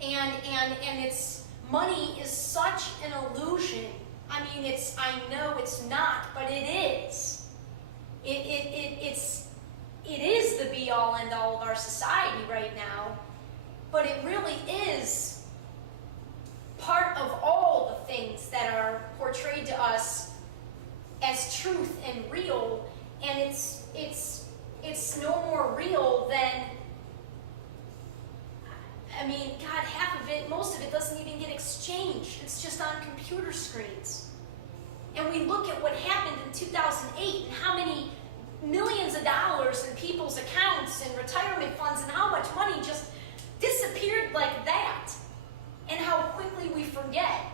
And it's, money is such an illusion. I mean, I know it's not, but it is. It is the be-all, end-all of our society right now, but it really is part of all the things that are portrayed to us as truth and real, and it's no more real than, I mean, God, half of it, most of it doesn't even get exchanged. It's just on computer screens. And we look at what happened in 2008 and how many millions of dollars in people's accounts and retirement funds and how much money just disappeared like that. And how quickly we forget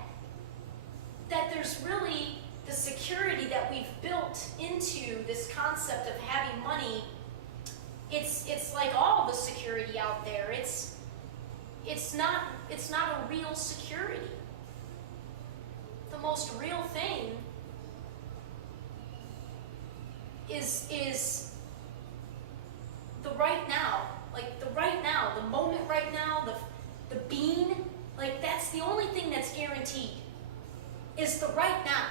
that there's really the security that we've built into this concept of having money. It's like all the security out there. It's not a real security. The most real thing is the right now. Like the right now, the moment right now, the being, like that's the only thing that's guaranteed, is the right now.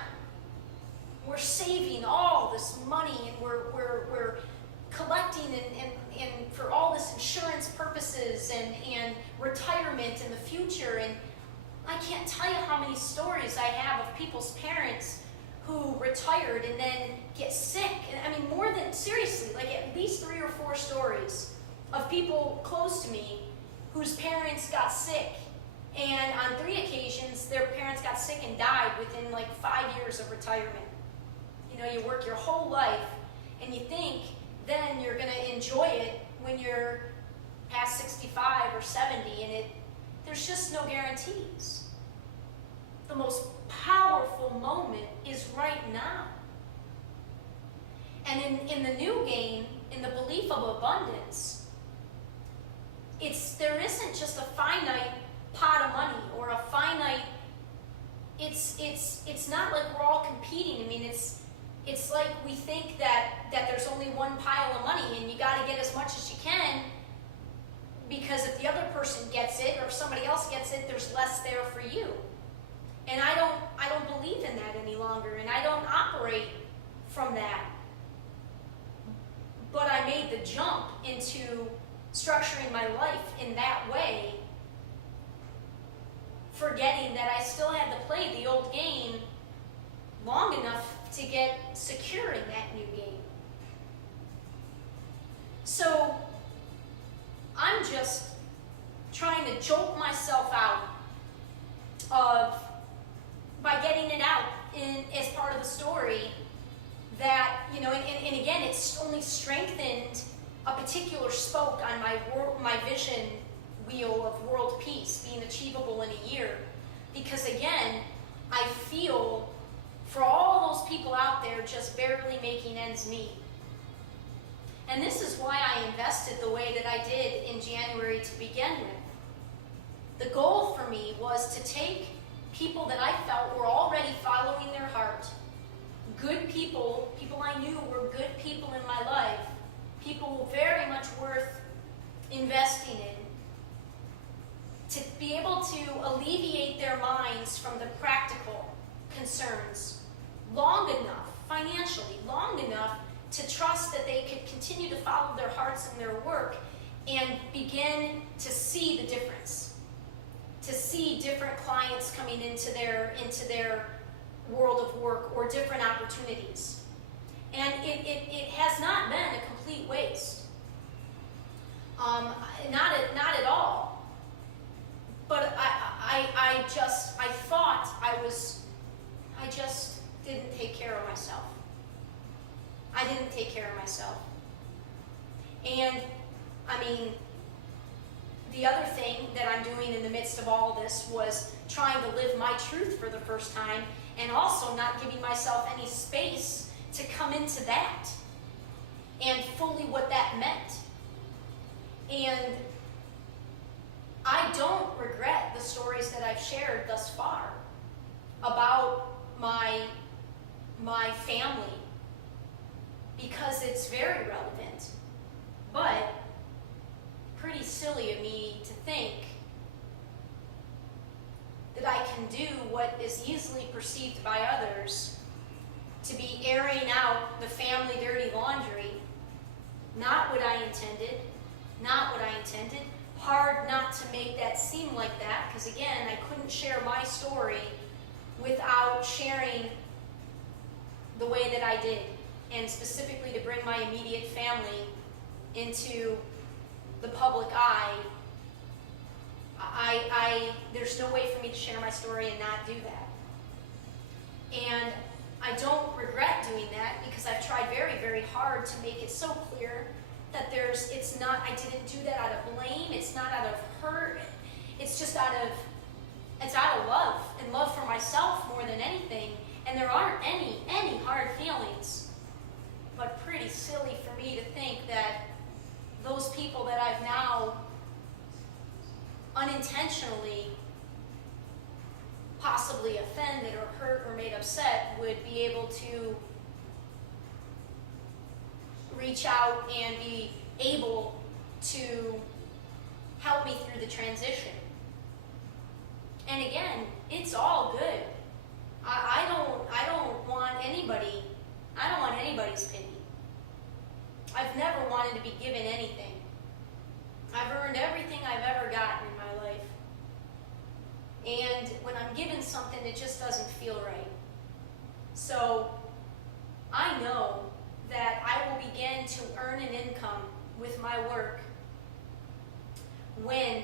We're saving all this money and we're collecting and for all this insurance purposes and retirement in the future. And I can't tell you how many stories I have of people's parents who retired and then get sick. And I mean, more than, seriously, like at least 3 or 4 stories of people close to me whose parents got sick. And on 3 occasions, their parents got sick and died within like 5 years of retirement. You know, you work your whole life and you think then you're going to enjoy it when you're past 65 or 70, and there's just no guarantees. The most powerful moment is right now. And in the new game, in the belief of abundance, there isn't just a finite pot of money or a finite, it's not like we're all competing. I mean, it's like we think that there's only one pile of money and you got to get as much as you can, because if the other person gets it or if somebody else gets it, there's less there for you. And I don't believe in that any longer, and I don't operate from that. But I made the jump into structuring my life in that way, forgetting that I still had to play the old game long enough to get secure in that new game. So I'm just trying to jolt myself out of, by getting it out as part of the story, that, you know, and again, it's only strengthened a particular spoke on my vision wheel of world peace being achievable in a year. Because again, I feel for all those people out there just barely making ends meet. And this is why I invested the way that I did in January to begin with. The goal for me was to take people that I felt were already following their heart, good people, people I knew were good people in my life, people very much worth investing in, to be able to alleviate their minds from the practical concerns long enough, financially, long enough to trust that they could continue to follow their hearts and their work and begin to see the difference, to see different clients coming into their world of work or different opportunities. And it has not been a complete waste. Not at all. But I just didn't take care of myself. I didn't take care of myself. And I mean, the other thing that I'm doing in the midst of all this was trying to live my truth for the first time, and also not giving myself any space to come into that and fully what that meant. And I don't regret the stories that I've shared thus far about my family, because it's very relevant. But pretty silly of me to think do what is easily perceived by others to be airing out the family dirty laundry. Not what I intended. Not what I intended. Hard not to make that seem like that, because again, I couldn't share my story without sharing the way that I did, and specifically to bring my immediate family into the public eye. There's no way for me to share my story and not do that. And I don't regret doing that, because I've tried very, very hard to make it so clear that I didn't do that out of blame, it's not out of hurt, it's just out of love, and love for myself more than anything. And there aren't any hard feelings, but pretty silly for me to think that those people that I've now unintentionally possibly offended or hurt or made upset would be able to reach out and be able to help me through the transition. And again, it's all good. I don't want anybody's pity. I've never wanted to be given anything. I've earned everything I've ever gotten in my life. And when I'm given something, it just doesn't feel right. So I know that I will begin to earn an income with my work when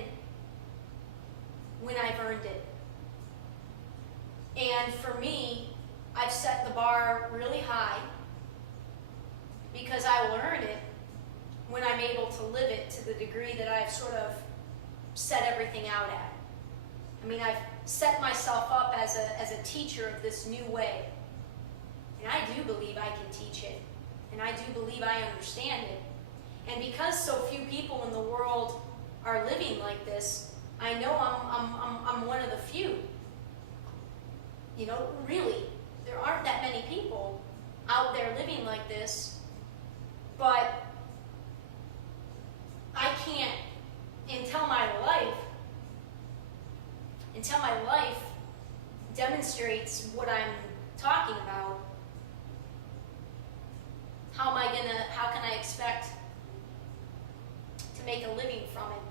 I've earned it. And for me, I've set the bar really high, because I will earn it when I'm able to live it to the degree that I've sort of set everything out at. I mean, I've set myself up as a teacher of this new way. And I do believe I can teach it. And I do believe I understand it. And because so few people in the world are living like this, I know I'm one of the few. You know, really, there aren't that many people out there living like this, but I can't, until my life demonstrates what I'm talking about, how can I expect to make a living from it?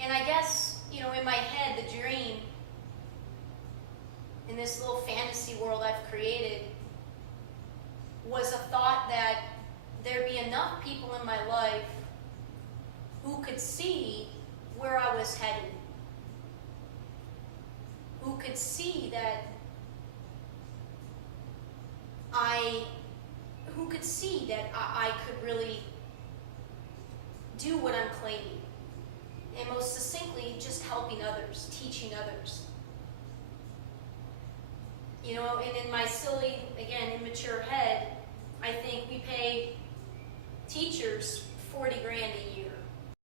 And I guess, in my head, the dream, in this little fantasy world I've created, was a thought that there'd be enough people in my life who could see where I was headed, who could see that I could really do what I'm claiming. And most succinctly, just helping others, teaching others. And in my silly, again, immature head, I think we pay teachers $40 grand a year.